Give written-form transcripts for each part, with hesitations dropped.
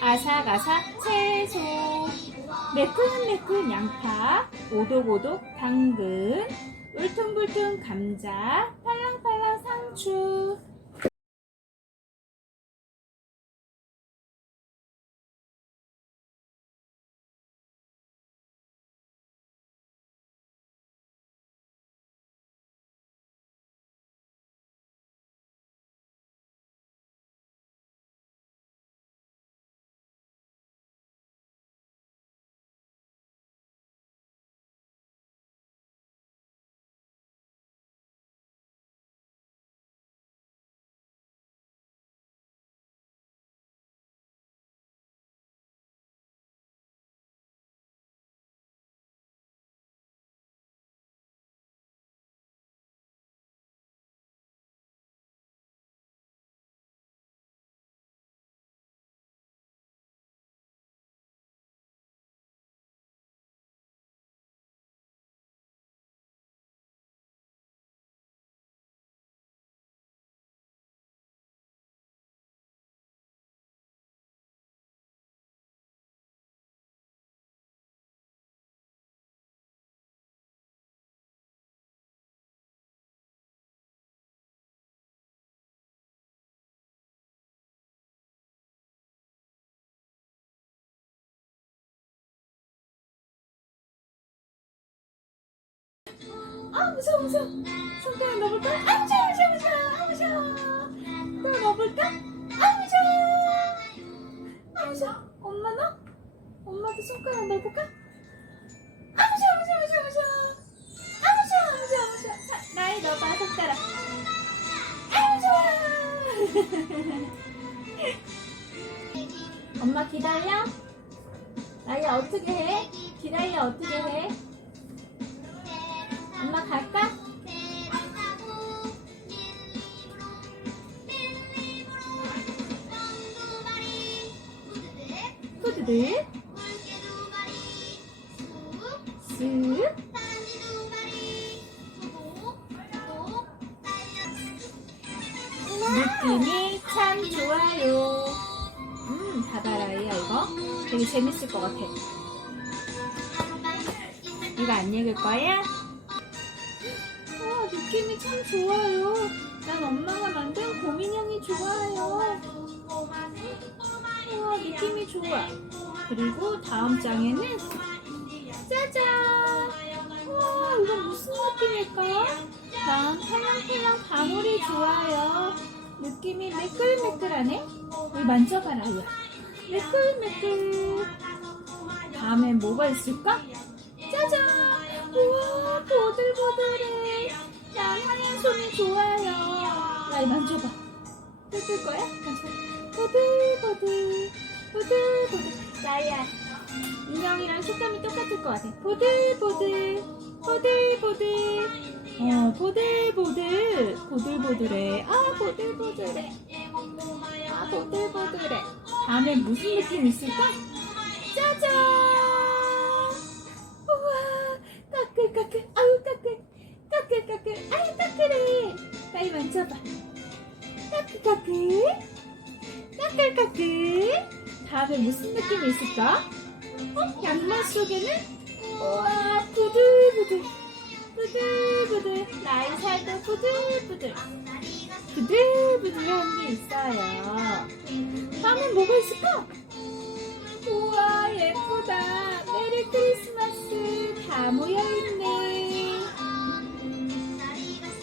아삭아삭 채소, 매끈매끈 양파, 오독오독 당근, 울퉁불퉁 감자, 팔랑팔랑 상추. 아 무서워 무서워. 손가락 넣어볼까? 아 무서워 무서워 무서워. 아 무서워. 손가락 넣어볼까? 아 무서워. 아 무서워. 엄마 너? 엄마도 손가락 넣어볼까? 아 무서워 무서워 무서워 무서워. 아 무서워 무서워 무서워. 자, 나이 넣어봐 손가락. 아 무서워. 엄마 기다려. 나이 어떻게 해? 기다려 어떻게 해? 엄마 갈까? 푸드득 쓱 느낌이 참 좋아요. 다다라이야 이거? 되게 재밌을 것 같아. 이거 안 읽을 거야? 느낌이 참 좋아요. 난 엄마가 만든 곰인형이 좋아요. 우와, 느낌이 좋아. 그리고 다음 장에는 짜잔! 우와, 이건 무슨 느낌일까? 난 팔랑팔랑 방울이 좋아요. 느낌이 매끌매끌하네? 여기 만져봐라, 야. 매끌매끌. 다음엔 뭐가 있을까? 짜잔! 우와, 보들보들해. 난 하얀 손이 좋아요. 나 이거 만져봐. 뜯을 거야? 보들보들, 보들보들. 나야, 인형이랑 색감이 똑같을 것 같아. 보들보들, 보들보들. 보들보들, 보들보들해. 아, 보들보들해. 아, 보들보들해. 다음에 무슨 느낌 있을까? 짜잔! 우와, 까끌까끌. 아유, 까끌. 까끌까끌. 아유, 까끌해. 빨리 만져봐. 까끌까끌. 까끌까끌. 다음에 무슨 느낌이 있을까? 양말 속에는 우와, 부들부들. 부들부들. 나의 살도 부들부들. 부들부들한 게 있어요. 다음엔 뭐가 있을까? 우와, 예쁘다. 메리 크리스마스 다 모여있네.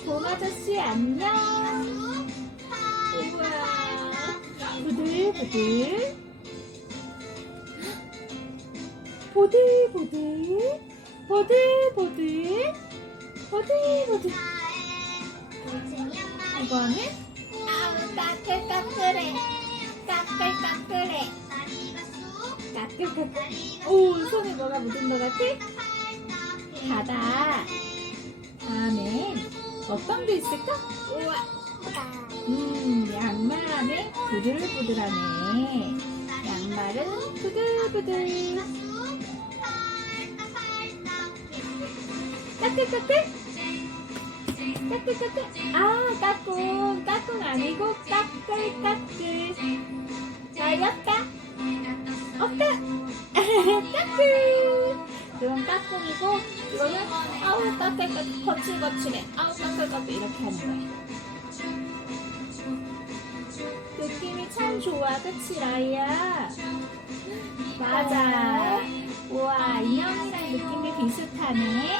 곰 아저씨 안녕. 우와, 부들부들. 보들보들. 보들보들. 보들보들. 이거는 아우, 까끌까끌해. 까끌까끌해. 까끌까끌. 오, 손에 뭐가 묻은 것 같아? 바다. 다음엔 어떤 게 있을까? 우와. 양말 안에 부들부들하네. 양말은 부들부들. 까끌까끌. 까끌까끌. 아, 까꿍. 까꿍 아니고 까끌까끌. 잘렸다. 어때? 까꿍. 이건 까꿍이고 이거는 아우 까끌까끌 거칠거칠해. 아우 까끌까끌 이렇게 하는 거야. 느낌이 참 좋아, 그치 라이야? 맞아. 우와, 인형이랑 느낌이 비슷하네.